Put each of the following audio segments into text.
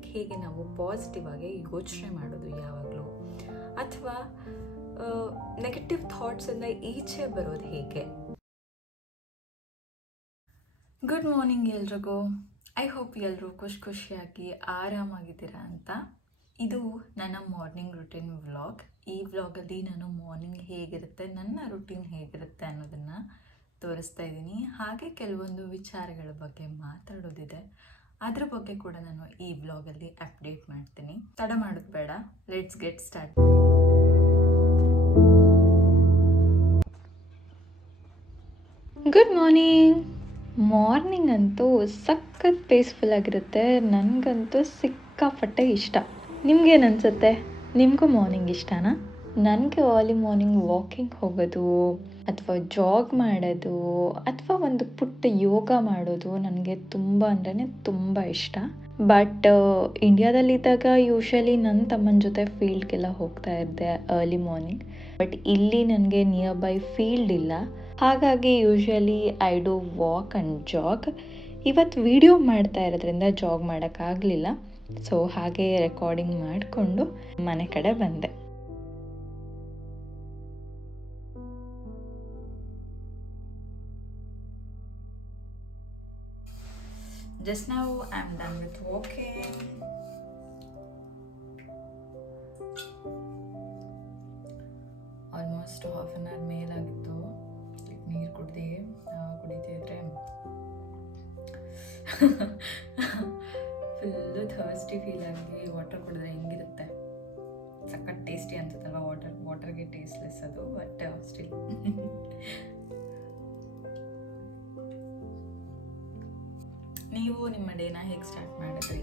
Like ಹೇಗೆ ನಾವು positive ಆಗಿ ಯೋಚನೆ ಮಾಡೋದು ಯಾವಾಗಲೂ, ಅಥವಾ ನೆಗೆಟಿವ್ ಥಾಟ್ಸಿಂದ ಈಚೆ ಬರೋದು ಹೇಗೆ. ಗುಡ್ ಮಾರ್ನಿಂಗ್ ಎಲ್ರಿಗೂ. ಐ ಹೋಪ್ ಎಲ್ಲರೂ ಖುಷಿಯಾಗಿ ಆರಾಮಾಗಿದ್ದೀರಾ ಅಂತ. ಇದು ನನ್ನ ಮಾರ್ನಿಂಗ್ ರುಟೀನ್ ವ್ಲಾಗ್. ಈ ವ್ಲಾಗಲ್ಲಿ ನಾನು ಮಾರ್ನಿಂಗ್ ಹೇಗಿರುತ್ತೆ, ನನ್ನ ರುಟೀನ್ ಹೇಗಿರುತ್ತೆ ಅನ್ನೋದನ್ನು ತೋರಿಸ್ತಾ ಇದ್ದೀನಿ. ಹಾಗೆ ಕೆಲವೊಂದು ವಿಚಾರಗಳ ಬಗ್ಗೆ ಮಾತಾಡೋದಿದೆ, ಅದ್ರ ಬಗ್ಗೆ ಕೂಡ ನಾನು ಈ ವ್ಲಾಗಲ್ಲಿ ಅಪ್ಡೇಟ್ ಮಾಡ್ತೀನಿ. ತಡ ಮಾಡೋದು ಬೇಡ, let's get start. Good morning ಅಂತೂ ಸಖತ್ ಪೀಸ್ಫುಲ್ ಆಗಿರುತ್ತೆ. ನನಗಂತೂ ಸಿಕ್ಕಾಪಟ್ಟೆ ಇಷ್ಟ. ನಿಮ್ಗೇನು ಅನಿಸುತ್ತೆ? ನಿಮಗೂ ಮಾರ್ನಿಂಗ್ ಇಷ್ಟನಾ? ನನಗೆ ಅರ್ಲಿ ಮಾರ್ನಿಂಗ್ ವಾಕಿಂಗ್ ಹೋಗೋದು ಅಥವಾ ಜಾಗ್ ಮಾಡೋದು ಅಥವಾ ಒಂದು ಪುಟ್ಟ ಯೋಗ ಮಾಡೋದು ನನಗೆ ತುಂಬ ಅಂದ್ರೆ ತುಂಬ ಇಷ್ಟ. ಬಟ್ ಇಂಡಿಯಾದಲ್ಲಿದ್ದಾಗ ಯೂಶಲಿ ನನ್ನ ತಮ್ಮನ ಜೊತೆ ಫೀಲ್ಡ್ಗೆಲ್ಲ ಹೋಗ್ತಾ ಇದ್ದೆ ಅರ್ಲಿ ಮಾರ್ನಿಂಗ್. ಬಟ್ ಇಲ್ಲಿ ನನಗೆ ನಿಯರ್ ಬೈ ಫೀಲ್ಡ್ ಇಲ್ಲ, ಹಾಗಾಗಿ usually I do walk and jog. ಇವತ್ತು ವಿಡಿಯೋ ಮಾಡ್ತಾ ಇರೋದ್ರಿಂದ ಜಾಗ್ ಮಾಡೋಕ್ಕಾಗಲಿಲ್ಲ, ಸೊ ಹಾಗೆ ರೆಕಾರ್ಡಿಂಗ್ ಮಾಡಿಕೊಂಡು ಮನೆ ಕಡೆ ಬಂದೆ. Just now I'm done with walking. Almost half an hour ಮೇಲಾಗಿತ್ತು. ನೀರು ಕುಡಿತಿದ್ರೆ ಫುಲ್ಲು ಥರ್ಸ್ಟಿ ಫೀಲ್ ಆಗಿ ವಾಟರ್ ಕುಡಿದ್ರೆ ಹೆಂಗಿರುತ್ತೆ, ಸಖತ್ ಟೇಸ್ಟಿ ಅನ್ಸುತ್ತಲ್ವ. ವಾಟರ್ಗೆ ಟೇಸ್ಟ್ಲೆಸ್ ಅದು, ಬಟ್ ಸ್ಟಿಲ್. ನೀವು ನಿಮ್ಮ ಡೇನ ಹೇಗೆ ಸ್ಟಾರ್ಟ್ ಮಾಡಿದ್ರಿ?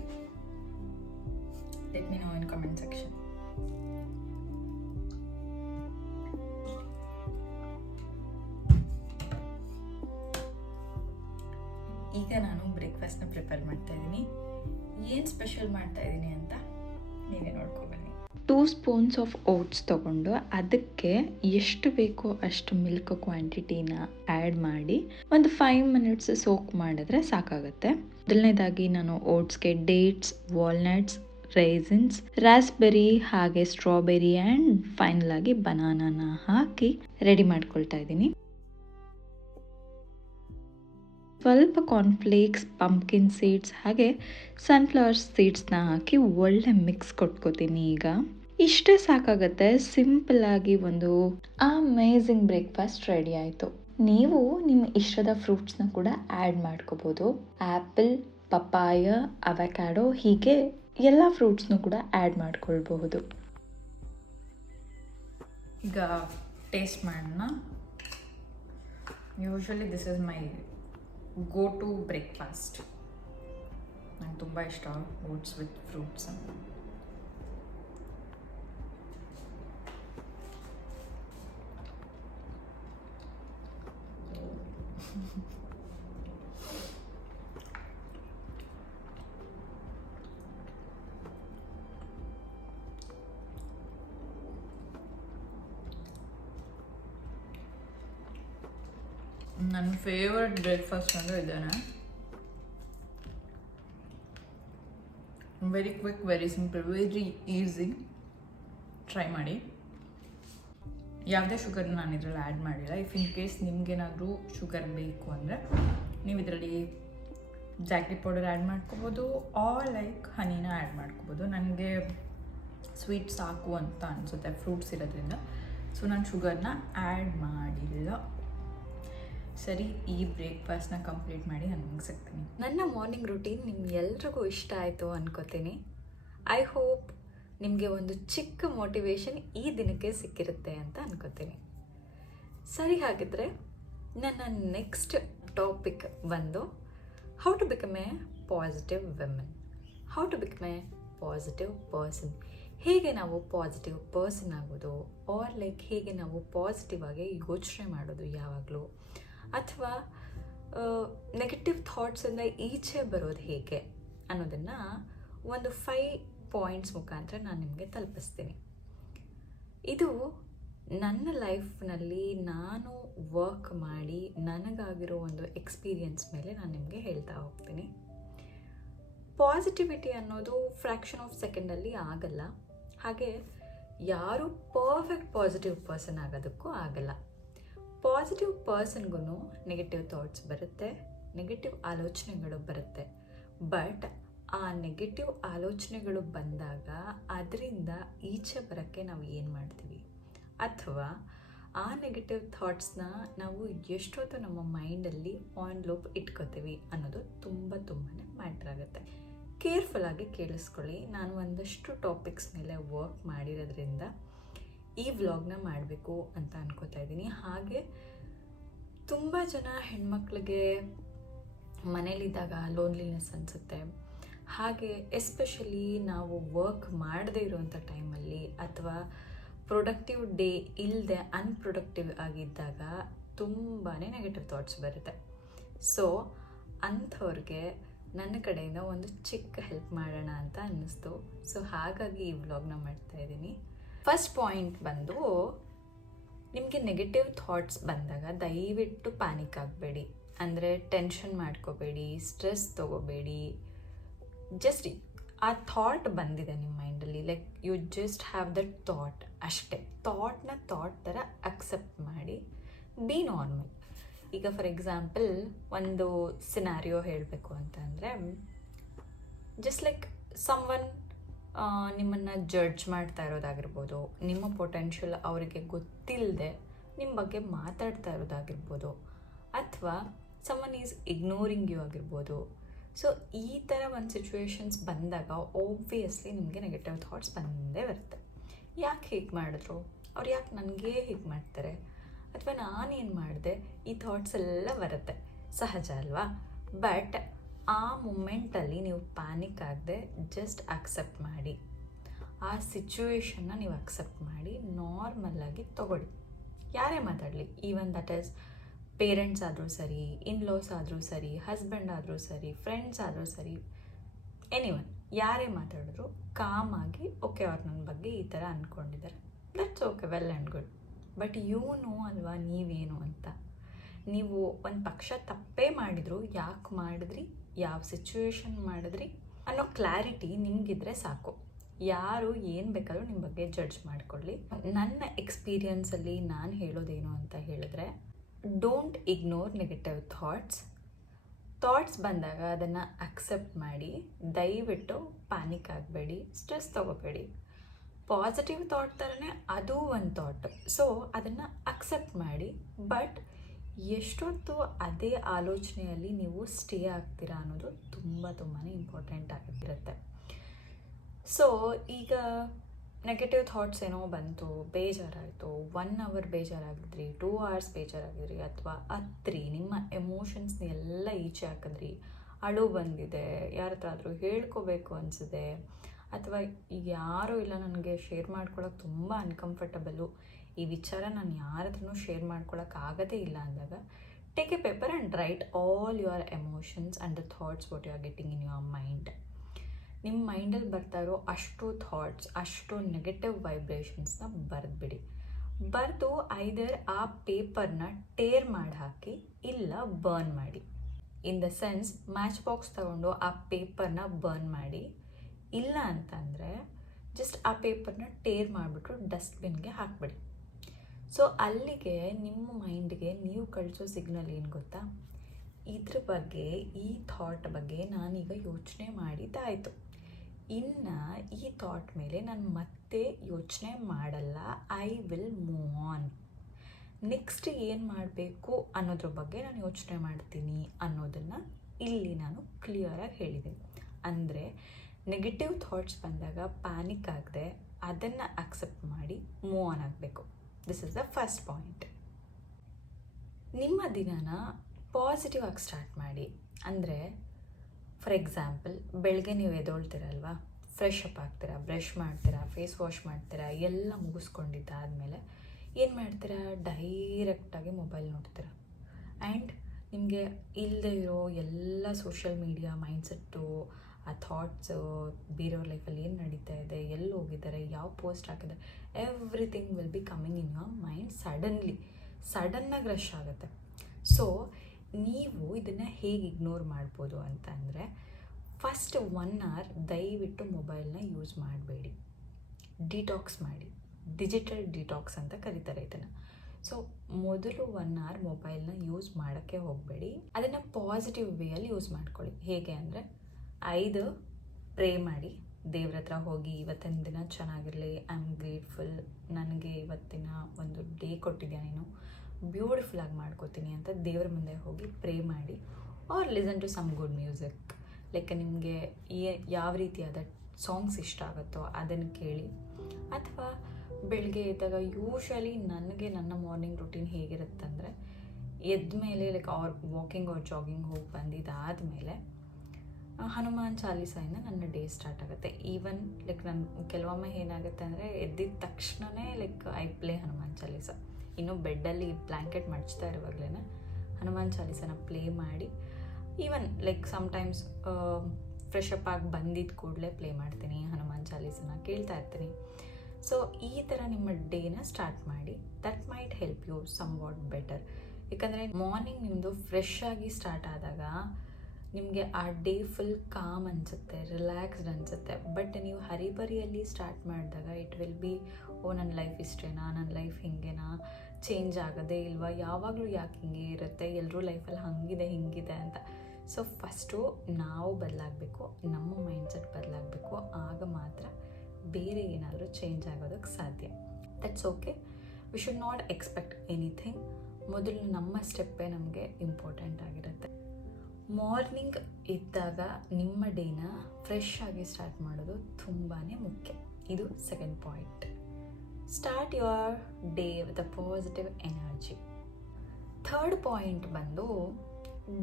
Let me know in comment section. ಈಗ ನಾನು ಬ್ರೇಕ್ಫಾಸ್ಟ್ನ ಪ್ರಿಪೇರ್ ಮಾಡ್ತಾ ಇದ್ದೀನಿ. ಏನು ಸ್ಪೆಷಲ್ ಮಾಡ್ತಾ ಇದ್ದೀನಿ ಅಂತ ನೀವೇ ನೋಡ್ಕೊಬನ್ನಿ. 2 ಸ್ಪೂನ್ಸ್ ಆಫ್ ಓಟ್ಸ್ ತೊಗೊಂಡು ಅದಕ್ಕೆ ಎಷ್ಟು ಬೇಕೋ ಅಷ್ಟು ಮಿಲ್ಕ್ ಕ್ವಾಂಟಿಟಿನ ಆ್ಯಡ್ ಮಾಡಿ ಒಂದು 5 ಮಿನಿಟ್ಸ್ ಸೋಕ್ ಮಾಡಿದ್ರೆ ಸಾಕಾಗುತ್ತೆ. ಮೊದಲನೇದಾಗಿ ನಾನು ಓಟ್ಸ್ಗೆ ಡೇಟ್ಸ್, ವಾಲ್ನಟ್ಸ್, ರೈಸಿನ್ಸ್, ರಾಸ್ಬೆರಿ ಹಾಗೆ ಸ್ಟ್ರಾಬೆರಿ ಆ್ಯಂಡ್ ಫೈನಲ್ ಆಗಿ ಬನಾನಾನ ಹಾಕಿ ರೆಡಿ ಮಾಡ್ಕೊಳ್ತಾ ಇದ್ದೀನಿ. ಸ್ವಲ್ಪ ಕಾರ್ನ್ಫ್ಲೇಕ್ಸ್, ಪಂಪ್ಕಿನ್ ಸೀಡ್ಸ್ ಹಾಗೆ ಸನ್ಫ್ಲವರ್ ಸೀಡ್ಸ್ನ ಹಾಕಿ ಒಳ್ಳೆ ಮಿಕ್ಸ್ ಕೊಟ್ಕೋತೀನಿ. ಈಗ ಇಷ್ಟೇ ಸಾಕಾಗುತ್ತೆ. ಸಿಂಪಲ್ ಆಗಿ ಒಂದು ಅಮೇಝಿಂಗ್ ಬ್ರೇಕ್ಫಾಸ್ಟ್ ರೆಡಿ ಆಯಿತು. ನೀವು ನಿಮ್ಮ ಇಷ್ಟದ ಫ್ರೂಟ್ಸ್ನ ಕೂಡ ಆ್ಯಡ್ ಮಾಡ್ಕೋಬೋದು. ಆ್ಯಪಲ್, ಪಪಾಯ, ಅವಕ್ಯಾಡೋ ಹೀಗೆ ಎಲ್ಲ ಫ್ರೂಟ್ಸ್ನು ಕೂಡ ಆ್ಯಡ್ ಮಾಡ್ಕೊಳ್ಬಹುದು. ಈಗ ಟೇಸ್ಟ್ ಮಾಡೋಣ. Usually this is my go to breakfast. ನಂಗೆ ತುಂಬ ಇಷ್ಟ ಓಟ್ಸ್ ವಿತ್ ಫ್ರೂಟ್ಸ್. ನನ್ನ ಫೇವ್ರೆಟ್ ಬ್ರೇಕ್ಫಾಸ್ಟ್ ಅಂದರೆ ಇದೇನೆ. Very quick, very simple, very easy. Try ಮಾಡಿ. ಯಾವುದೇ ಶುಗರ್ನ ನಾನು ಇದರಲ್ಲಿ ಆ್ಯಡ್ ಮಾಡಿಲ್ಲ. ಇಫ್ ಇನ್ ಕೇಸ್ ನಿಮಗೇನಾದರೂ ಶುಗರ್ ಬೇಕು ಅಂದರೆ ನೀವು ಇದರಲ್ಲಿ ಜಾಗ್ರಿ ಪೌಡರ್ ಆ್ಯಡ್ ಮಾಡ್ಕೋಬೋದು, ಆರ್ ಲೈಕ್ ಹನಿನ ಆ್ಯಡ್ ಮಾಡ್ಕೋಬೋದು. ನನಗೆ ಸ್ವೀಟ್ ಸಾಕು ಅಂತ ಅನಿಸುತ್ತೆ ಫ್ರೂಟ್ಸ್ ಇರೋದ್ರಿಂದ, ಸೊ ನಾನು ಶುಗರ್ನ ಆ್ಯಡ್ ಮಾಡಿಲ್ಲ. ಸರಿ, ಈ ಬ್ರೇಕ್ಫಾಸ್ಟ್ನ ಕಂಪ್ಲೀಟ್ ಮಾಡಿ ನಾನು ಮುಗಿಸ್ತೀನಿ. ನನ್ನ ಮಾರ್ನಿಂಗ್ ರೂಟೀನ್ ನಿಮ್ಗೆಲ್ರಿಗೂ ಇಷ್ಟ ಆಯಿತು ಅನ್ಕೋತೀನಿ. ಐ ಹೋಪ್ ನಿಮಗೆ ಒಂದು ಚಿಕ್ಕ ಮೋಟಿವೇಶನ್ ಈ ದಿನಕ್ಕೆ ಸಿಕ್ಕಿರುತ್ತೆ ಅಂತ ಅನ್ಕೋತೀನಿ. ಸರಿ, ಹಾಗಿದ್ರೆ ನನ್ನ ನೆಕ್ಸ್ಟ್ ಟಾಪಿಕ್ ಬಂದು how to become a positive women, how to become a positive person. ಹೇಗೆ ನಾವು ಪಾಸಿಟಿವ್ ಪರ್ಸನ್ ಆಗೋದು, ಆರ್ ಲೈಕ್ ಹೇಗೆ ನಾವು ಪಾಸಿಟಿವ್ ಆಗಿ ಯೋಚನೆ ಮಾಡೋದು ಯಾವಾಗಲೂ, ಅಥವಾ ನೆಗೆಟಿವ್ ಥಾಟ್ಸಿಂದ ಈಚೆ ಬರೋದು ಹೇಗೆ ಅನ್ನೋದನ್ನು ಒಂದು 5 ಪಾಯಿಂಟ್ಸ್ ಮುಖಾಂತರ ನಾನು ನಿಮಗೆ ತಲುಪಿಸ್ತೀನಿ. ಇದು ನನ್ನ ಲೈಫ್ನಲ್ಲಿ ನಾನು ವರ್ಕ್ ಮಾಡಿ ನನಗಾಗಿರೋ ಒಂದು ಎಕ್ಸ್ಪೀರಿಯನ್ಸ್ ಮೇಲೆ ನಾನು ನಿಮಗೆ ಹೇಳ್ತಾ ಹೋಗ್ತೀನಿ. ಪಾಸಿಟಿವಿಟಿ ಅನ್ನೋದು ಫ್ರ್ಯಾಕ್ಷನ್ ಆಫ್ ಸೆಕೆಂಡಲ್ಲಿ ಆಗಲ್ಲ. ಹಾಗೆ ಯಾರು ಪರ್ಫೆಕ್ಟ್ ಪಾಸಿಟಿವ್ ಪರ್ಸನ್ ಆಗೋದಕ್ಕೂ ಆಗಲ್ಲ. ಪಾಸಿಟಿವ್ ಪರ್ಸನ್ಗೂ ನೆಗೆಟಿವ್ ಥಾಟ್ಸ್ ಬರುತ್ತೆ, ನೆಗೆಟಿವ್ ಆಲೋಚನೆಗಳು ಬರುತ್ತೆ. ಬಟ್ ಆ ನೆಗೆಟಿವ್ ಆಲೋಚನೆಗಳು ಬಂದಾಗ ಅದರಿಂದ ಈಚೆ ಬರೋಕ್ಕೆ ನಾವು ಏನು ಮಾಡ್ತೀವಿ, ಅಥವಾ ಆ ನೆಗೆಟಿವ್ ಥಾಟ್ಸ್ನ ನಾವು ಎಷ್ಟೊತ್ತು ನಮ್ಮ ಮೈಂಡಲ್ಲಿ ಆನ್ ಲೂಪ್ ಇಟ್ಕೋತೀವಿ ಅನ್ನೋದು ತುಂಬಾ ಮ್ಯಾಟ್ರ್ ಆಗುತ್ತೆ. ಕೇರ್ಫುಲ್ಲಾಗಿ ಕೇಳಿಸ್ಕೊಳ್ಳಿ. ನಾನು ಒಂದಷ್ಟು ಟಾಪಿಕ್ಸ್ ಮೇಲೆ ವರ್ಕ್ ಮಾಡಿರೋದ್ರಿಂದ ಈ ವ್ಲಾಗ್ನ ಮಾಡಬೇಕು ಅಂತ ಅನ್ಕೋತಾ ಇದ್ದೀನಿ. ಹಾಗೆ ತುಂಬ ಜನ ಹೆಣ್ಮಕ್ಳಿಗೆ ಮನೇಲಿದ್ದಾಗ ಲೋನ್ಲಿನೆಸ್ ಅನಿಸುತ್ತೆ. ಹಾಗೆ ಎಸ್ಪೆಷಲಿ ನಾವು ವರ್ಕ್ ಮಾಡದೇ ಇರೋವಂಥ ಟೈಮಲ್ಲಿ ಅಥವಾ ಪ್ರೊಡಕ್ಟಿವ್ ಡೇ ಇಲ್ಲದೆ ಅನ್ಪ್ರೊಡಕ್ಟಿವ್ ಆಗಿದ್ದಾಗ ತುಂಬಾ ನೆಗೆಟಿವ್ ಥಾಟ್ಸ್ ಬರುತ್ತೆ. ಸೊ ಅಂಥವ್ರಿಗೆ ನನ್ನ ಕಡೆಯಿಂದ ಒಂದು ಚಿಕ್ಕ ಹೆಲ್ಪ್ ಮಾಡೋಣ ಅಂತ ಅನ್ನಿಸ್ತು. ಸೊ ಹಾಗಾಗಿ ಈ ವ್ಲಾಗ್ನ ಮಾಡ್ತಾ ಇದ್ದೀನಿ. ಫಸ್ಟ್ ಪಾಯಿಂಟ್ ಬಂದು, ನಿಮಗೆ ನೆಗೆಟಿವ್ ಥಾಟ್ಸ್ ಬಂದಾಗ ದಯವಿಟ್ಟು ಪ್ಯಾನಿಕ್ ಆಗಬೇಡಿ. ಅಂದರೆ ಟೆನ್ಷನ್ ಮಾಡ್ಕೋಬೇಡಿ, ಸ್ಟ್ರೆಸ್ ತೊಗೋಬೇಡಿ. ಜಸ್ಟ್ ಆ ಥಾಟ್ ಬಂದಿದೆ ನಿಮ್ಮ ಮೈಂಡಲ್ಲಿ, like you just have that thought ಅಷ್ಟೇ. ಥಾಟ್ನ ಥಾಟ್ ಥರ ಅಕ್ಸೆಪ್ಟ್ ಮಾಡಿ, ಬಿ ನಾರ್ಮಲ್. ಈಗ ಫಾರ್ ಎಕ್ಸಾಂಪಲ್ ಒಂದು ಸಿನಾರಿಯೋ ಹೇಳಬೇಕು ಅಂತಂದರೆ, ಜಸ್ಟ್ ಲೈಕ್ ಸಮ್ವನ್ ನಿಮ್ಮನ್ನು ಜಡ್ಜ್ ಮಾಡ್ತಾ ಇರೋದಾಗಿರ್ಬೋದು, ನಿಮ್ಮ ಪೊಟೆನ್ಷಿಯಲ್ ಅವರಿಗೆ ಗೊತ್ತಿಲ್ಲದೆ ನಿಮ್ಮ ಬಗ್ಗೆ ಮಾತಾಡ್ತಾ ಇರೋದಾಗಿರ್ಬೋದು, ಅಥವಾ ಸಮ್ವನ್ ಈಸ್ ಇಗ್ನೋರಿಂಗ್ ಯು ಆಗಿರ್ಬೋದು. ಸೊ ಈ ಥರ ಒಂದು ಸಿಚುವೇಶನ್ಸ್ ಬಂದಾಗ ಆಬ್ವಿಯಸ್ಲಿ ನಿಮಗೆ ನೆಗೆಟಿವ್ ಥಾಟ್ಸ್ ಬಂದೇ ಬರುತ್ತೆ. ಯಾಕೆ ಹೀಗೆ ಮಾಡಿದ್ರು, ಅವ್ರು ಯಾಕೆ ನನಗೇ ಹೀಗೆ ಮಾಡ್ತಾರೆ, ಅಥವಾ ನಾನೇನು ಮಾಡಿದೆ, ಈ ಥಾಟ್ಸ್ ಎಲ್ಲ ಬರುತ್ತೆ, ಸಹಜ ಅಲ್ವಾ? ಬಟ್ ಆ ಮೂಮೆಂಟಲ್ಲಿ ನೀವು ಪ್ಯಾನಿಕ್ ಆಗದೆ ಜಸ್ಟ್ ಅಕ್ಸೆಪ್ಟ್ ಮಾಡಿ, ಆ ಸಿಚುವೇಶನ್ನ ನೀವು ಅಕ್ಸೆಪ್ಟ್ ಮಾಡಿ ನಾರ್ಮಲ್ಲಾಗಿ ತೊಗೊಳ್ಳಿ. ಯಾರೇ ಮಾತಾಡಲಿ, ಈವನ್ ದಟ್ ಈಸ್ ಪೇರೆಂಟ್ಸ್ ಆದರೂ ಸರಿ, ಇನ್ಲಾಸ್ ಆದರೂ ಸರಿ, ಹಸ್ಬೆಂಡ್ ಆದರೂ ಸರಿ, ಫ್ರೆಂಡ್ಸ್ ಆದರೂ ಸರಿ, ಎನಿವನ್ ಯಾರೇ ಮಾತಾಡಿದ್ರು ಕಾಮಾಗಿ, ಓಕೆ ಅವ್ರು ನನ್ನ ಬಗ್ಗೆ ಈ ಥರ ಅಂದ್ಕೊಂಡಿದ್ದಾರೆ, that's okay, well and good. But know ಅಲ್ವಾ ನೀವೇನು ಅಂತ. ನೀವು ಒಂದು ಪಕ್ಷ ತಪ್ಪೇ ಮಾಡಿದ್ರು, ಯಾಕೆ ಮಾಡಿದ್ರಿ, ಯಾವ ಸಿಚುವೇಶನ್ ಮಾಡಿದ್ರಿ ಅನ್ನೋ ಕ್ಲಾರಿಟಿ ನಿಮಗಿದ್ರೆ ಸಾಕು. ಯಾರು ಏನು ಬೇಕಾದರೂ ನಿಮ್ಮ ಬಗ್ಗೆ ಜಡ್ಜ್ ಮಾಡಿಕೊಳ್ಳಿ. ನನ್ನ ಎಕ್ಸ್ಪೀರಿಯನ್ಸಲ್ಲಿ ನಾನು ಹೇಳೋದೇನು ಅಂತ ಹೇಳಿದ್ರೆ, ಡೋಂಟ್ ಇಗ್ನೋರ್ ನೆಗೆಟಿವ್ ಥಾಟ್ಸ್ ಬಂದಾಗ ಅದನ್ನು ಅಕ್ಸೆಪ್ಟ್ ಮಾಡಿ. ದಯವಿಟ್ಟು ಪ್ಯಾನಿಕ್ ಆಗಬೇಡಿ, ಸ್ಟ್ರೆಸ್ ತೊಗೋಬೇಡಿ. ಪಾಸಿಟಿವ್ ಥಾಟ್ ಥರನೇ ಅದು ಒಂದು ಥಾಟ್. ಸೊ ಅದನ್ನು ಅಕ್ಸೆಪ್ಟ್ ಮಾಡಿ. ಬಟ್ ಎಷ್ಟೊತ್ತು ಅದೇ ಆಲೋಚನೆಯಲ್ಲಿ ನೀವು ಸ್ಟೇ ಆಗ್ತೀರಾ ಅನ್ನೋದು ತುಂಬಾ ಇಂಪಾರ್ಟೆಂಟ್ ಆಗಿರುತ್ತೆ. ಸೊ ಈಗ ನೆಗೆಟಿವ್ ಥಾಟ್ಸ್ ಏನೋ ಬಂತು, ಬೇಜಾರಾಯಿತು, 1 hour ಬೇಜಾರಾಗಿದ್ರಿ, 2 hours ಬೇಜಾರಾಗಿದ್ರಿ, ಅಥವಾ ನಿಮ್ಮ ಎಮೋಷನ್ಸ್ನ ಎಲ್ಲ ಈಚೆ ಹಾಕಿದ್ರಿ, ಅಳು ಬಂದಿದೆ, ಯಾರ ಹತ್ರ ಆದರೂ ಹೇಳ್ಕೋಬೇಕು ಅನಿಸಿದೆ, ಅಥವಾ ಈಗ ಯಾರೂ ಇಲ್ಲ, ನನಗೆ ಶೇರ್ ಮಾಡ್ಕೊಳ್ಳೋಕೆ ತುಂಬ ಅನ್ಕಂಫರ್ಟಬಲ್ಲು, ಈ ವಿಚಾರ ನಾನು ಯಾರ ಹತ್ರನೂ ಶೇರ್ ಮಾಡ್ಕೊಳ್ಳೋಕ್ಕಾಗದೇ ಇಲ್ಲ ಅಂದಾಗ, take a paper and write all your emotions and the thoughts what you are getting in your mind. ನಿಮ್ಮ ಮೈಂಡಲ್ಲಿ ಬರ್ತಾ ಇರೋ ಅಷ್ಟು ಥಾಟ್ಸ್, ಅಷ್ಟು ನೆಗೆಟಿವ್ ವೈಬ್ರೇಷನ್ಸ್ನ ಬರೆದ್ಬಿಡಿ. ಬರೆದು ಐದರ್ ಆ ಪೇಪರ್ನ ಟೇರ್ ಮಾಡಿ ಹಾಕಿ, ಇಲ್ಲ ಬರ್ನ್ ಮಾಡಿ. In the sense, match box ತಗೊಂಡು ಆ ಪೇಪರ್ನ ಬರ್ನ್ ಮಾಡಿ. ಇಲ್ಲ ಅಂತಂದರೆ ಜಸ್ಟ್ ಆ ಪೇಪರ್ನ ಟೇರ್ ಮಾಡಿಬಿಟ್ಟು ಡಸ್ಟ್ಬಿನ್ಗೆ ಹಾಕ್ಬಿಡಿ. ಸೊ ಅಲ್ಲಿಗೆ ನಿಮ್ಮ ಮೈಂಡ್ಗೆ ನೀವು ಕಳಿಸೋ ಸಿಗ್ನಲ್ ಏನು ಗೊತ್ತಾ, ಇದ್ರ ಬಗ್ಗೆ, ಈ ಥಾಟ್ ಬಗ್ಗೆ ನಾನೀಗ ಯೋಚನೆ ಮಾಡಿದ್ದಾಯಿತು, ಇನ್ನು ಈ ಥಾಟ್ ಮೇಲೆ ನಾನು ಮತ್ತೆ ಯೋಚನೆ ಮಾಡಲ್ಲ, I will move on. Next ಏನು ಮಾಡಬೇಕು ಅನ್ನೋದ್ರ ಬಗ್ಗೆ ನಾನು ಯೋಚನೆ ಮಾಡ್ತೀನಿ ಅನ್ನೋದನ್ನು ಇಲ್ಲಿ ನಾನು ಕ್ಲಿಯರಾಗಿ ಹೇಳಿದ್ದೀನಿ. ಅಂದರೆ ನೆಗೆಟಿವ್ ಥಾಟ್ಸ್ ಬಂದಾಗ ಪ್ಯಾನಿಕ್ ಆಗದೆ ಅದನ್ನು ಅಕ್ಸೆಪ್ಟ್ ಮಾಡಿ ಮೂವ್ ಆನ್ ಆಗಬೇಕು. This is the first point. ನಿಮ್ಮ ದಿನನ ಪಾಸಿಟಿವ್ ಆಗಿ ಸ್ಟಾರ್ಟ್ ಮಾಡಿ. ಅಂದರೆ ಫಾರ್ ಎಕ್ಸಾಂಪಲ್, ಬೆಳಗ್ಗೆ ನೀವು ಎದ್ದೊಳ್ತೀರಲ್ವಾ, ಫ್ರೆಶ್ ಅಪ್ ಆಗ್ತೀರಾ, ಬ್ರಷ್ ಮಾಡ್ತೀರಾ, ಫೇಸ್ ವಾಶ್ ಮಾಡ್ತೀರಾ, ಎಲ್ಲ ಮುಗಿಸ್ಕೊಂಡಿದ್ದಾದಮೇಲೆ ಏನು ಮಾಡ್ತೀರಾ, ಡೈರೆಕ್ಟಾಗಿ ಮೊಬೈಲ್ ನೋಡ್ತೀರಾ. ಆ್ಯಂಡ್ ನಿಮಗೆ ಇಲ್ಲದೆ ಇರೋ ಎಲ್ಲ ಸೋಷಿಯಲ್ ಮೀಡಿಯಾ ಮೈಂಡ್ಸೆಟ್ಟು, ಆ ಥಾಟ್ಸು, ಬೇರೆಯವ್ರ ಲೈಫಲ್ಲಿ ಏನು ನಡೀತಾ ಇದೆ, ಎಲ್ಲಿ ಹೋಗಿದ್ದಾರೆ, ಯಾವ ಪೋಸ್ಟ್ ಹಾಕಿದ್ದಾರೆ, everything will be coming in your mind ಸಡನ್ನಾಗಿ ರಶ್ ಆಗುತ್ತೆ. ಸೊ ನೀವು ಇದನ್ನು ಹೇಗೆ ಇಗ್ನೋರ್ ಮಾಡ್ಬೋದು ಅಂತ ಅಂದರೆ, ಫಸ್ಟ್ 1 hour ದಯವಿಟ್ಟು ಮೊಬೈಲ್ನ ಯೂಸ್ ಮಾಡಬೇಡಿ, ಡಿಟಾಕ್ಸ್ ಮಾಡಿ. ಡಿಜಿಟಲ್ ಡಿಟಾಕ್ಸ್ ಅಂತ ಕರೀತಾರೆ ಇದನ್ನು. ಸೊ ಮೊದಲು 1 hour ಮೊಬೈಲ್ನ ಯೂಸ್ ಮಾಡೋಕ್ಕೆ ಹೋಗಬೇಡಿ. ಅದನ್ನು ಪಾಸಿಟಿವ್ ವೇಯಲ್ಲಿ ಯೂಸ್ ಮಾಡ್ಕೊಳ್ಳಿ. ಹೇಗೆ ಅಂದರೆ 5 ಪ್ರೇ ಮಾಡಿ, ದೇವ್ರ ಹತ್ರ ಹೋಗಿ ಇವತ್ತಿನ ದಿನ ಚೆನ್ನಾಗಿರಲಿ, ಐ ಆಮ್ ಗ್ರೇಟ್ಫುಲ್, ನನಗೆ ಇವತ್ತಿನ ಒಂದು ಡೇ ಕೊಟ್ಟಿದ್ಯಾ ನೀನು, ಬ್ಯೂಟಿಫುಲ್ಲಾಗಿ ಮಾಡ್ಕೋತೀನಿ ಅಂತ ದೇವ್ರ ಮುಂದೆ ಹೋಗಿ ಪ್ರೇ ಮಾಡಿ. Or listen to some good music, like ನಿಮಗೆ ಯಾವ ರೀತಿಯಾದ ಸಾಂಗ್ಸ್ ಇಷ್ಟ ಆಗುತ್ತೋ ಅದನ್ನು ಕೇಳಿ. ಅಥವಾ ಬೆಳಗ್ಗೆ ಎದ್ದಾಗ ಯೂಶ್ವಲಿ ನನಗೆ ನನ್ನ ಮಾರ್ನಿಂಗ್ ರೂಟೀನ್ ಹೇಗಿರುತ್ತಂದರೆ, ಎದ್ದ ಮೇಲೆ ಲೈಕ್ ವಾಕಿಂಗ್ ಆರ್ ಜಾಗಿಂಗ್ ಹೋಗಿ ಬಂದಿದ್ದಾದಮೇಲೆ ಹನುಮಾನ್ ಚಾಲೀಸೆಯಿಂದ ನನ್ನ ಡೇ ಸ್ಟಾರ್ಟ್ ಆಗುತ್ತೆ. ಈವನ್ ಲೈಕ್ ನನ್ನ ಕೆಲವೊಮ್ಮೆ ಏನಾಗುತ್ತೆ ಅಂದರೆ ಎದ್ದಿದ ತಕ್ಷಣವೇ like I play Hanuman Chalisa. ಇನ್ನೂ ಬೆಡ್ಡಲ್ಲಿ ಬ್ಲ್ಯಾಂಕೆಟ್ ಮಡ್ಚ್ತಾ ಇರುವಾಗಲೇ ಹನುಮಾನ್ ಚಾಲೀಸನ ಪ್ಲೇ ಮಾಡಿ, even like sometimes fresh up ಆಗಿ ಬಂದಿದ್ದ ಕೂಡಲೇ ಪ್ಲೇ ಮಾಡ್ತೀನಿ, ಹನುಮಾನ್ ಚಾಲೀಸನ ಕೇಳ್ತಾ ಇರ್ತೀನಿ. ಸೊ ಈ ಥರ ನಿಮ್ಮ ಡೇನ ಸ್ಟಾರ್ಟ್ ಮಾಡಿ. That might help you somewhat better. ಯಾಕಂದರೆ ಮಾರ್ನಿಂಗ್ ನಿಮ್ಮದು ಫ್ರೆಶ್ ಆಗಿ ಸ್ಟಾರ್ಟ್ ಆದಾಗ ನಿಮಗೆ ಆ ಡೇ ಫುಲ್ ಕಾಮ್ ಅನಿಸುತ್ತೆ, ರಿಲ್ಯಾಕ್ಸ್ಡ್ ಅನಿಸುತ್ತೆ. ಬಟ್ ನೀವು ಹರಿಬರಿಯಲ್ಲಿ ಸ್ಟಾರ್ಟ್ ಮಾಡಿದಾಗ ಇಟ್ ವಿಲ್ ಬಿ, ಓ ನನ್ನ ಲೈಫ್ ಇಷ್ಟೇನಾ, ನನ್ನ ಲೈಫ್ ಹಿಂಗೇನಾ, ಚೇಂಜ್ ಆಗೋದೇ ಇಲ್ವಾ, ಯಾವಾಗಲೂ ಯಾಕೆ ಹಿಂಗೆ ಇರುತ್ತೆ, ಎಲ್ಲರೂ ಲೈಫಲ್ಲಿ ಹಿಂಗಿದೆ ಅಂತ. ಸೊ ಫಸ್ಟು ನಾವು ಬದಲಾಗಬೇಕು, ನಮ್ಮ ಮೈಂಡ್ಸೆಟ್ ಬದಲಾಗಬೇಕು. ಆಗ ಮಾತ್ರ ಬೇರೆ ಏನಾದರೂ ಚೇಂಜ್ ಆಗೋದಕ್ಕೆ ಸಾಧ್ಯ. That's okay, we should not expect anything. ಮೊದಲು ನಮ್ಮ ಸ್ಟೆಪ್ಪೇ ನಮಗೆ ಇಂಪಾರ್ಟೆಂಟ್ ಆಗಿರುತ್ತೆ. ಮಾರ್ನಿಂಗ್ ಇದ್ದಾಗ ನಿಮ್ಮ ಡೇನ ಫ್ರೆಶ್ ಆಗಿ ಸ್ಟಾರ್ಟ್ ಮಾಡೋದು ತುಂಬಾ ಮುಖ್ಯ. ಇದು second point. Start your day with a positive energy. Third point ಬಂದು,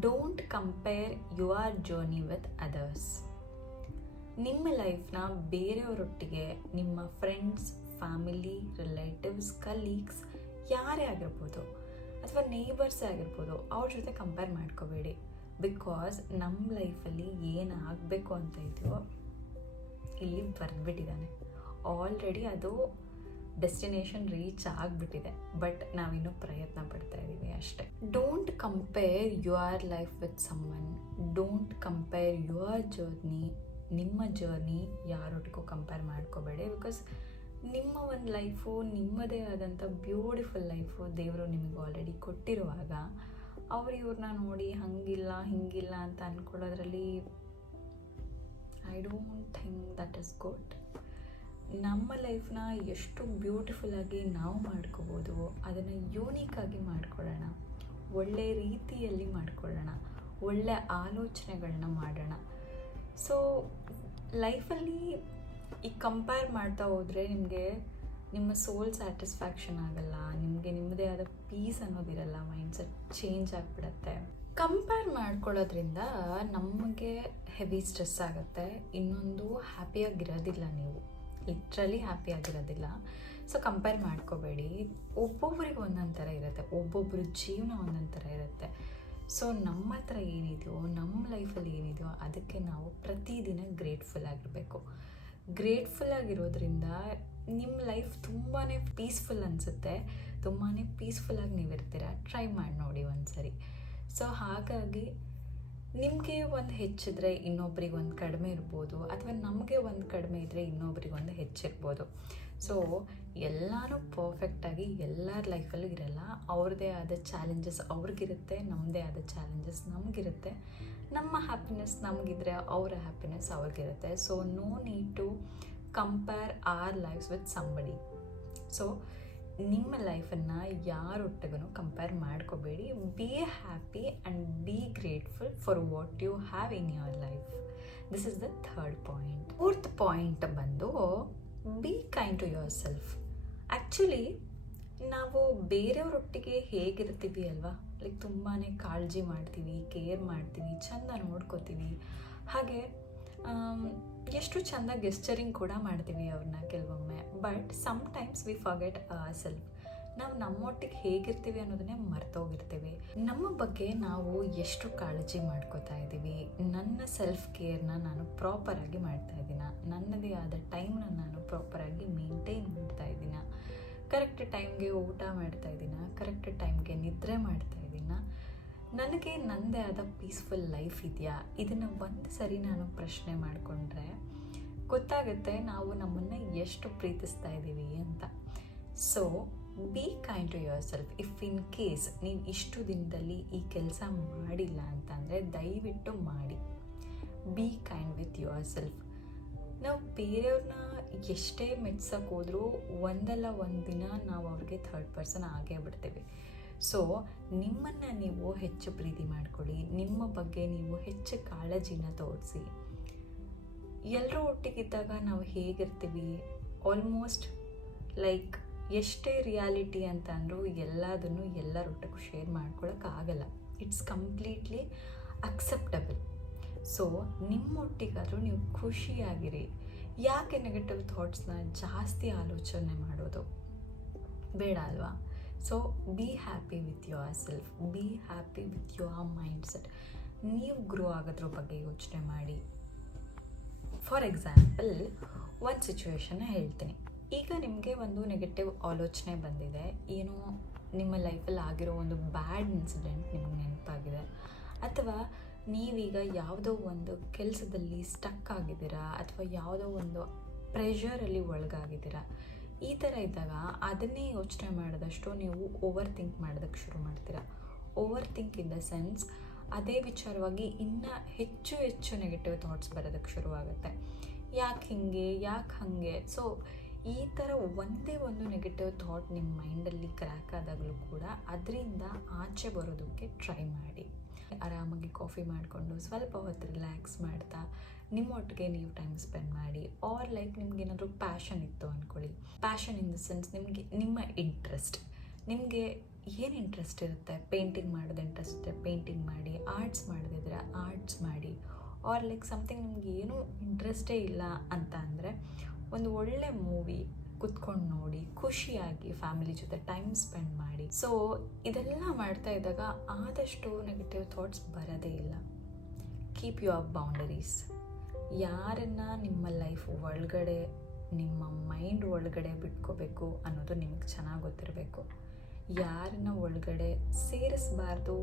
don't compare your journey with others. ನಿಮ್ಮ ಲೈಫ್ನ ಬೇರೆಯವರೊಟ್ಟಿಗೆ, ನಿಮ್ಮ ಫ್ರೆಂಡ್ಸ್, ಫ್ಯಾಮಿಲಿ, ರಿಲೇಟಿವ್ಸ್, ಕಲೀಗ್ಸ್ ಯಾರೇ ಆಗಿರ್ಬೋದು ಅಥವಾ ನೇಬರ್ಸೇ ಆಗಿರ್ಬೋದು, ಅವ್ರ ಜೊತೆ ಕಂಪೇರ್ ಮಾಡ್ಕೋಬೇಡಿ. ಬಿಕಾಸ್ ನಮ್ಮ ಲೈಫಲ್ಲಿ ಏನಾಗಬೇಕು ಅಂತ ಇದೆಯೋ ಇಲ್ಲಿ ಬರೆದ್ಬಿಟ್ಟಿದ್ದಾನೆ ಆಲ್ರೆಡಿ. ಅದು ಡೆಸ್ಟಿನೇಷನ್ ರೀಚ್ ಆಗಿಬಿಟ್ಟಿದೆ, ಬಟ್ ನಾವಿನ್ನೂ ಪ್ರಯತ್ನ ಪಡ್ತಾ ಇದ್ದೀವಿ ಅಷ್ಟೇ. Don't compare your life with someone. Don't compare your journey, ನಿಮ್ಮ ಜರ್ನಿ ಯಾರೊಟ್ಟಿಗೂ ಕಂಪೇರ್ ಮಾಡ್ಕೋಬೇಡಿ. ಬಿಕಾಸ್ ನಿಮ್ಮ ಒಂದು ಲೈಫು, ನಿಮ್ಮದೇ ಆದಂಥ ಬ್ಯೂಟಿಫುಲ್ ಲೈಫು ದೇವರು ನಿಮಗೆ ಆಲ್ರೆಡಿ ಕೊಟ್ಟಿರುವಾಗ ಇವ್ರನ್ನ ನೋಡಿ ಹಂಗಿಲ್ಲ ಹಿಂಗಿಲ್ಲ ಅಂತ ಅಂದ್ಕೊಳ್ಳೋದ್ರಲ್ಲಿ I don't think that is good. ನಮ್ಮ ಲೈಫ್ನ ಎಷ್ಟು ಬ್ಯೂಟಿಫುಲ್ಲಾಗಿ ನಾವು ಮಾಡ್ಕೋಬೋದು, ಅದನ್ನು ಯೂನಿಕಾಗಿ ಮಾಡ್ಕೊಳ್ಳೋಣ, ಒಳ್ಳೆ ರೀತಿಯಲ್ಲಿ ಮಾಡ್ಕೊಳ್ಳೋಣ, ಒಳ್ಳೆ ಆಲೋಚನೆಗಳನ್ನ ಮಾಡೋಣ. ಸೊ ಲೈಫಲ್ಲಿ ಈ ಕಂಪೇರ್ ಮಾಡ್ತಾ ಹೋದರೆ ನಿಮಗೆ ನಿಮ್ಮ ಸೋಲ್ ಸ್ಯಾಟಿಸ್ಫ್ಯಾಕ್ಷನ್ ಆಗಲ್ಲ, ನಿಮಗೆ ನಿಮ್ಮದೇ ಆದ ಪೀಸ್ ಅನ್ನೋದಿರಲ್ಲ, ಮೈಂಡ್ಸೆಟ್ ಚೇಂಜ್ ಆಗಿಬಿಡತ್ತೆ. ಕಂಪೇರ್ ಮಾಡ್ಕೊಳ್ಳೋದ್ರಿಂದ ನಮಗೆ ಹೆವಿ ಸ್ಟ್ರೆಸ್ ಆಗುತ್ತೆ. ಇನ್ನೊಂದು ಹ್ಯಾಪಿಯಾಗಿರೋದಿಲ್ಲ, ನೀವು ಲಿಟ್ರಲಿ ಹ್ಯಾಪಿಯಾಗಿರೋದಿಲ್ಲ. ಸೊ ಕಂಪೇರ್ ಮಾಡ್ಕೋಬೇಡಿ. ಒಬ್ಬೊಬ್ಬರಿಗೆ ಒಂದೊಂದು ಥರ ಇರುತ್ತೆ, ಒಬ್ಬೊಬ್ಬರ ಜೀವನ ಒಂದೊಂದು ಥರ ಇರುತ್ತೆ. ಸೊ ನಮ್ಮ ಹತ್ರ ಏನಿದೆಯೋ, ನಮ್ಮ ಲೈಫಲ್ಲಿ ಏನಿದೆಯೋ ಅದಕ್ಕೆ ನಾವು ಪ್ರತಿದಿನ ಗ್ರೇಟ್ಫುಲ್ ಆಗಿರಬೇಕು. ಗ್ರೇಟ್ಫುಲ್ ಆಗಿರೋದ್ರಿಂದ ನಿಮ್ಮ ಲೈಫ್ ತುಂಬಾ ಪೀಸ್ಫುಲ್ ಅನಿಸುತ್ತೆ, ತುಂಬಾ ಪೀಸ್ಫುಲ್ಲಾಗಿ ನೀವಿರ್ತೀರ. ಟ್ರೈ ಮಾಡಿ ನೋಡಿ ಒಂದು ಸರಿ. ಸೊ ಹಾಗಾಗಿ ನಿಮಗೆ ಒಂದು ಹೆಚ್ಚಿದ್ರೆ ಇನ್ನೊಬ್ರಿಗೆ ಒಂದು ಕಡಿಮೆ ಇರ್ಬೋದು, ಅಥವಾ ನಮಗೆ ಒಂದು ಕಡಿಮೆ ಇದ್ದರೆ ಇನ್ನೊಬ್ರಿಗೆ ಒಂದು ಹೆಚ್ಚಿರ್ಬೋದು. ಸೊ ಎಲ್ಲನೂ ಪರ್ಫೆಕ್ಟಾಗಿ ಎಲ್ಲರ ಲೈಫಲ್ಲೂ ಇರಲ್ಲ. ಅವ್ರದ್ದೇ ಆದ ಚಾಲೆಂಜಸ್ ಅವ್ರಿಗಿರುತ್ತೆ, ನಮ್ಮದೇ ಆದ ಚಾಲೆಂಜಸ್ ನಮಗಿರುತ್ತೆ. ನಮ್ಮ ಹ್ಯಾಪಿನೆಸ್ ನಮಗಿದ್ರೆ ಅವರ ಹ್ಯಾಪಿನೆಸ್ ಅವ್ರಿಗಿರುತ್ತೆ. So no need to compare our lives with somebody. So ನಿಮ್ಮ ಲೈಫನ್ನು ಯಾರೊಟ್ಟಿಗೂ ಕಂಪೇರ್ ಮಾಡ್ಕೋಬೇಡಿ. Be happy and be grateful for what you have in your life. This is the third point. Fourth point ಬಂದು, be kind to yourself. Actually ನಾವು ಬೇರೆಯವರೊಟ್ಟಿಗೆ ಹೇಗಿರ್ತೀವಿ ಅಲ್ವಾ, like ತುಂಬಾ ಕಾಳಜಿ ಮಾಡ್ತೀವಿ, ಕೇರ್ ಮಾಡ್ತೀವಿ, ಚೆಂದ ನೋಡ್ಕೋತೀವಿ, ಹಾಗೆ ಎಷ್ಟು ಚೆಂದ ಗೆಸ್ಚರಿಂಗ್ ಕೂಡ ಮಾಡ್ತೀವಿ ಅವ್ರನ್ನ ಕೆಲವೊಮ್ಮೆ. But sometimes we forget our self. ನಾವು ನಮ್ಮೊಟ್ಟಿಗೆ ಹೇಗಿರ್ತೀವಿ ಅನ್ನೋದನ್ನೇ ಮರ್ತೋಗಿರ್ತೀವಿ. ನಮ್ಮ ಬಗ್ಗೆ ನಾವು ಎಷ್ಟು ಕಾಳಜಿ ಮಾಡ್ಕೋತಾ ಇದ್ದೀವಿ, ನನ್ನ ಸೆಲ್ಫ್ ಕೇರ್ನ ನಾನು ಪ್ರಾಪರಾಗಿ ಮಾಡ್ತಾ ಇದ್ದೀನ, ನನ್ನದೇ ಆದ ಟೈಮ್ನ ನಾನು ಪ್ರಾಪರಾಗಿ ಮೇಂಟೈನ್ ಮಾಡ್ತಾ ಇದ್ದೀನ, ಕರೆಕ್ಟ್ ಟೈಮ್ಗೆ ಊಟ ಮಾಡ್ತಾ ಇದ್ದೀನ, ಕರೆಕ್ಟ್ ಟೈಮ್ಗೆ ನಿದ್ರೆ ಮಾಡ್ತಾ ಇದ್ದೀನ, ನನಗೆ ನನ್ನದೇ ಆದ ಪೀಸ್ಫುಲ್ ಲೈಫ್ ಇದೆಯಾ? ಇದನ್ನು ಒಂದು ಸರಿ ನಾನು ಪ್ರಶ್ನೆ ಮಾಡಿಕೊಂಡ್ರೆ ಗೊತ್ತಾಗುತ್ತೆ ನಾವು ನಮ್ಮನ್ನು ಎಷ್ಟು ಪ್ರೀತಿಸ್ತಾ ಇದ್ದೀವಿ ಅಂತ. So be kind to yourself. If in case ನೀವು ಇಷ್ಟು ದಿನದಲ್ಲಿ ಈ ಕೆಲಸ ಮಾಡಿಲ್ಲ ಅಂತಂದರೆ ದಯವಿಟ್ಟು ಮಾಡಿ. Be kind with yourself. ನಾವು ಬೇರೆಯವ್ರನ್ನ ಎಷ್ಟೇ ಮೆಚ್ಸಕ್ಕೆ ಹೋದರೂ ಒಂದಲ್ಲ ಒಂದು ದಿನ ನಾವು ಅವ್ರಿಗೆ ಥರ್ಡ್ ಪರ್ಸನ್ ಆಗೇ ಬಿಡ್ತೇವೆ. ಸೊ ನಿಮ್ಮನ್ನು ನೀವು ಹೆಚ್ಚು ಪ್ರೀತಿ ಮಾಡ್ಕೊಳ್ಳಿ, ನಿಮ್ಮ ಬಗ್ಗೆ ನೀವು ಹೆಚ್ಚು ಕಾಳಜಿನ ತೋರಿಸಿ. ಎಲ್ಲರೂ ಒಟ್ಟಿಗಿದ್ದಾಗ ನಾವು ಹೇಗಿರ್ತೀವಿ, ಆಲ್ಮೋಸ್ಟ್ ಲೈಕ್ ಎಷ್ಟೇ ರಿಯಾಲಿಟಿ ಅಂತ ಅಂದರೂ ಎಲ್ಲದನ್ನು ಎಲ್ಲರೊಟ್ಟಿಗೂ ಶೇರ್ ಮಾಡ್ಕೊಳ್ಳೋಕ್ಕಾಗಲ್ಲ. It's completely acceptable. ಸೊ ನಿಮ್ಮೊಟ್ಟಿಗಾದರೂ ನೀವು ಖುಷಿಯಾಗಿರಿ. ಯಾಕೆ ನೆಗೆಟಿವ್ ಥಾಟ್ಸ್ನ ಜಾಸ್ತಿ ಆಲೋಚನೆ ಮಾಡೋದು ಬೇಡ ಅಲ್ವಾ? So be happy with your self, be happy with your mindset. ನೀವು ಗ್ರೋ ಆಗೋದ್ರ ಬಗ್ಗೆ ಯೋಚನೆ ಮಾಡಿ. ಫಾರ್ ಎಕ್ಸಾಂಪಲ್ ಒಂದು ಸಿಚುವೇಶನ್ನ ಹೇಳ್ತೀನಿ. ಈಗ ನಿಮಗೆ ಒಂದು ನೆಗೆಟಿವ್ ಆಲೋಚನೆ ಬಂದಿದೆ, ಏನೋ ನಿಮ್ಮ ಲೈಫಲ್ಲಿ ಆಗಿರೋ ಒಂದು ಬ್ಯಾಡ್ ಇನ್ಸಿಡೆಂಟ್ ನಿಮಗೆ ನೆನಪಾಗಿದೆ, ಅಥವಾ ನೀವೀಗ ಯಾವುದೋ ಒಂದು ಕೆಲಸದಲ್ಲಿ ಸ್ಟಕ್ ಆಗಿದ್ದೀರಾ, ಅಥವಾ ಯಾವುದೋ ಒಂದು ಪ್ರೆಷರಲ್ಲಿ ಒಳಗಾಗಿದ್ದೀರಾ. ಈ ಥರ ಇದ್ದಾಗ ಅದನ್ನೇ ಯೋಚನೆ ಮಾಡಿದಷ್ಟು ನೀವು ಓವರ್ ಥಿಂಕ್ ಮಾಡೋದಕ್ಕೆ ಶುರು ಮಾಡ್ತೀರಾ. Over think in the sense ಅದೇ ವಿಚಾರವಾಗಿ ಇನ್ನೂ ಹೆಚ್ಚು ಹೆಚ್ಚು ನೆಗೆಟಿವ್ ಥಾಟ್ಸ್ ಬರೋದಕ್ಕೆ ಶುರುವಾಗುತ್ತೆ. ಯಾಕೆ ಹೀಗೆ, ಯಾಕೆ ಹಾಗೆ. ಸೊ ಈ ಥರ ಒಂದೇ ಒಂದು ನೆಗೆಟಿವ್ ಥಾಟ್ ನಿಮ್ಮ ಮೈಂಡಲ್ಲಿ ಕ್ರ್ಯಾಕ್ ಆದಾಗಲೂ ಕೂಡ ಅದರಿಂದ ಆಚೆ ಬರೋದಕ್ಕೆ ಟ್ರೈ ಮಾಡಿ. ಆರಾಮಾಗಿ ಕಾಫಿ ಮಾಡಿಕೊಂಡು ಸ್ವಲ್ಪ ಹೊತ್ತು ರಿಲ್ಯಾಕ್ಸ್ ಮಾಡ್ತಾ ನಿಮ್ಮೊಟ್ಟಿಗೆ ನೀವು ಟೈಮ್ ಸ್ಪೆಂಡ್ ಮಾಡಿ. ಆರ್ ಲೈಕ್ ನಿಮ್ಗೆ ಏನಾದರೂ ಪ್ಯಾಷನ್ ಇತ್ತು ಅಂದ್ಕೊಳ್ಳಿ. ಪ್ಯಾಷನ್ ಇನ್ ದ ಸೆನ್ಸ್ ನಿಮಗೆ ನಿಮ್ಮ ಇಂಟ್ರೆಸ್ಟ್, ನಿಮಗೆ ಏನು ಇಂಟ್ರೆಸ್ಟ್ ಇರುತ್ತೆ. ಪೇಂಟಿಂಗ್ ಮಾಡೋದು ಇಂಟ್ರೆಸ್ಟ್ ಇರುತ್ತೆ, ಪೇಂಟಿಂಗ್ ಮಾಡಿ. ಆರ್ಟ್ಸ್ ಮಾಡೋದಿದ್ರೆ ಆರ್ಟ್ಸ್ ಮಾಡಿ. ಆರ್ ಲೈಕ್ ಸಮಥಿಂಗ್ ನಿಮ್ಗೆ ಏನೂ ಇಂಟ್ರೆಸ್ಟೇ ಇಲ್ಲ ಅಂತ ಅಂದರೆ ಒಂದು ಒಳ್ಳೆ ಮೂವಿ ಕುತ್ಕೊಂಡು ನೋಡಿ, ಖುಷಿಯಾಗಿ ಫ್ಯಾಮಿಲಿ ಜೊತೆ ಟೈಮ್ ಸ್ಪೆಂಡ್ ಮಾಡಿ. ಸೊ ಇದೆಲ್ಲ ಮಾಡ್ತಾ ಇದ್ದಾಗ ಆದಷ್ಟು ನೆಗೆಟಿವ್ ಥಾಟ್ಸ್ ಬರೋದೇ ಇಲ್ಲ. Keep your boundaries. ಯಾರನ್ನ ನಿಮ್ಮ ಲೈಫ್ ಒಳಗಡೆ, ನಿಮ್ಮ ಮೈಂಡ್ ಒಳಗಡೆ ಬಿಟ್ಕೋಬೇಕು ಅನ್ನೋದು ನಿಮಗೆ ಚೆನ್ನಾಗಿ ಗೊತ್ತಿರಬೇಕು. ಯಾರನ್ನ ಒಳಗಡೆ ಸೇರಿಸಬಾರ್ದು,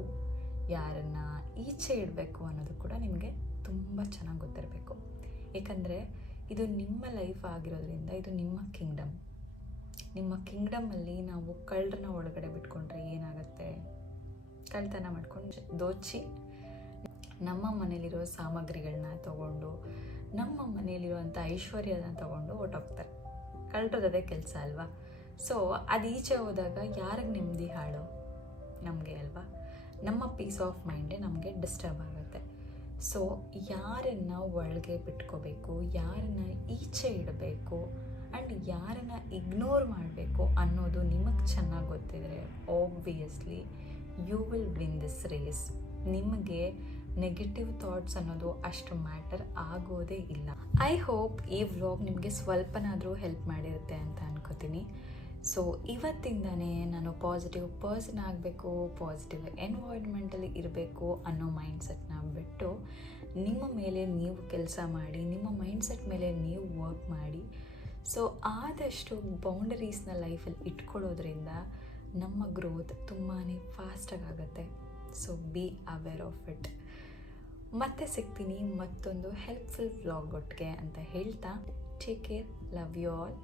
ಯಾರನ್ನ ಈಚೆ ಇಡಬೇಕು ಅನ್ನೋದು ಕೂಡ ನಿಮಗೆ ತುಂಬ ಚೆನ್ನಾಗಿ ಗೊತ್ತಿರಬೇಕು. ಏಕೆಂದರೆ ಇದು ನಿಮ್ಮ ಲೈಫ್ ಆಗಿರೋದ್ರಿಂದ ಇದು ನಿಮ್ಮ ಕಿಂಗ್ಡಮ್. ನಿಮ್ಮ ಕಿಂಗ್ಡಮಲ್ಲಿ ನಾವು ಕಳ್ಳರನ್ನ ಒಳಗಡೆ ಬಿಟ್ಕೊಂಡ್ರೆ ಏನಾಗುತ್ತೆ? ಕಳ್ತನ ಮಾಡ್ಕೊಂಡು ದೋಚಿ ನಮ್ಮ ಮನೇಲಿರೋ ಸಾಮಗ್ರಿಗಳನ್ನ ತೊಗೊಂಡು, ನಮ್ಮ ಮನೇಲಿರುವಂಥ ಐಶ್ವರ್ಯನ ತೊಗೊಂಡು ಹೊರಟೋಗ್ತಾರೆ. ಕಳ್ಳರದೇ ಕೆಲಸ ಅಲ್ವಾ? ಸೊ ಅದು ಈಚೆ ಹೋದಾಗ ಯಾರಿಗೆ ನೆಮ್ಮದಿ ಹಾಳು? ನಮಗೆ ಅಲ್ವಾ? ನಮ್ಮ ಪೀಸ್ ಆಫ್ ಮೈಂಡೇ ನಮಗೆ ಡಿಸ್ಟರ್ಬ್ ಆಗುತ್ತೆ. ಸೊ ಯಾರನ್ನು ಒಳಗೆ ಬಿಟ್ಕೋಬೇಕು, ಯಾರನ್ನು ಈಚೆ ಇಡಬೇಕು ಆ್ಯಂಡ್ ಯಾರನ್ನು ಇಗ್ನೋರ್ ಮಾಡಬೇಕು ಅನ್ನೋದು ನಿಮಗೆ ಚೆನ್ನಾಗಿ ಗೊತ್ತಿದ್ರೆ obviously you will win this race. ನಿಮಗೆ ನೆಗೆಟಿವ್ ಥಾಟ್ಸ್ ಅನ್ನೋದು ಅಷ್ಟು ಮ್ಯಾಟರ್ ಆಗೋದೇ ಇಲ್ಲ. ಐ ಹೋಪ್ ಈ ವ್ಲಾಗ್ ನಿಮಗೆ ಸ್ವಲ್ಪನಾದರೂ ಹೆಲ್ಪ್ ಮಾಡಿರುತ್ತೆ ಅಂತ ಅನ್ಕೋತೀನಿ. ಸೊ ಇವತ್ತಿಂದನೇ ನಾನು ಪಾಸಿಟಿವ್ ಪರ್ಸನ್ ಆಗಬೇಕು, ಪಾಸಿಟಿವ್ ಎನ್ವೈರ್ಮೆಂಟಲ್ಲಿ ಇರಬೇಕು ಅನ್ನೋ ಮೈಂಡ್ಸೆಟ್ನ ಬಿಟ್ಟು ನಿಮ್ಮ ಮೇಲೆ ನೀವು ಕೆಲಸ ಮಾಡಿ, ನಿಮ್ಮ ಮೈಂಡ್ಸೆಟ್ ಮೇಲೆ ನೀವು ವರ್ಕ್ ಮಾಡಿ. ಸೊ ಆದಷ್ಟು ಬೌಂಡರೀಸ್ನ ಲೈಫಲ್ಲಿ ಇಟ್ಕೊಳ್ಳೋದ್ರಿಂದ ನಮ್ಮ ಗ್ರೋತ್ ತುಂಬಾ ಫಾಸ್ಟಾಗಿ ಆಗುತ್ತೆ. So be aware of it. ಮತ್ತೆ ಸಿಗ್ತೀನಿ ಮತ್ತೊಂದು ಹೆಲ್ಪ್ಫುಲ್ ವ್ಲಾಗ್ ಒಟ್ಟಿಗೆ ಅಂತ ಹೇಳ್ತಾ, take care, love you all.